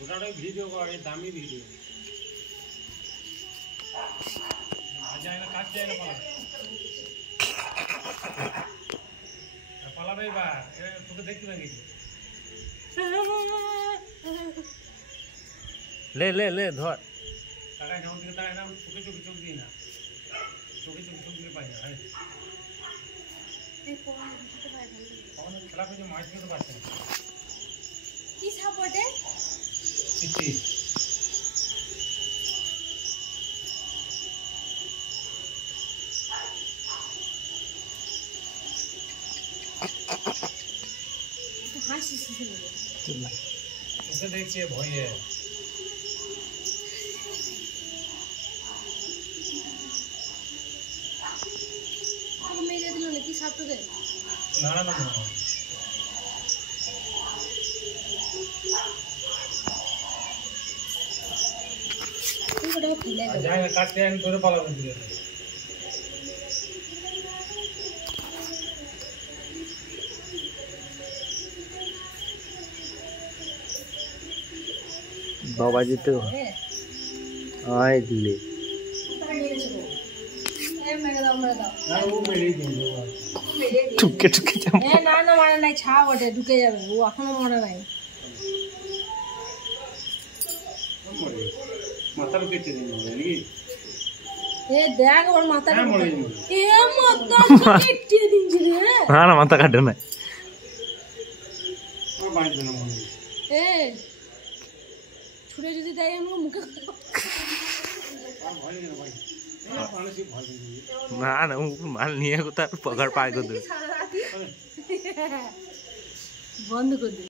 ওটাই ভিডিও করে দামি ভিডিও যায় না কাজ যায় না পালাবে এবার তোকে দেখতে নাকি ले ले ले धर তাকায় না ওদিকে তাকায় না চোখে চোখে চোখ দিই না চোখে চোখে চোখ দিলে পাই না খেলা করছে মাছ খেতে পারছে না কি সাপোর্টে চিঠি ওকে দেখছে ভয়ে মেরে দিল নাকি সাপোর্টে না না না যায় না কাটতে আমি ধরে পালাবে দিলে बाबा जी तो आए दिले ঠুকে ঠুকে যাবে না না মানে নাই ছা বটে ঢুকে যাবে ও এখনো মনে নাই মাথার কেটে দিন নাকি এ দেখ ওর মাথা হ্যাঁ মরে এ মাথা কেটে দিনছি রে না না মাথা কাটে না আমার বাইক দেন মনে এ ছুড়ে যদি দেয় আমি মুখে আর ভয় লাগে না ভাই মানসিক ভয় লাগে না না মাল নিয়ে কোথায় পকড় পায় কোথায় বন্ধ করে দে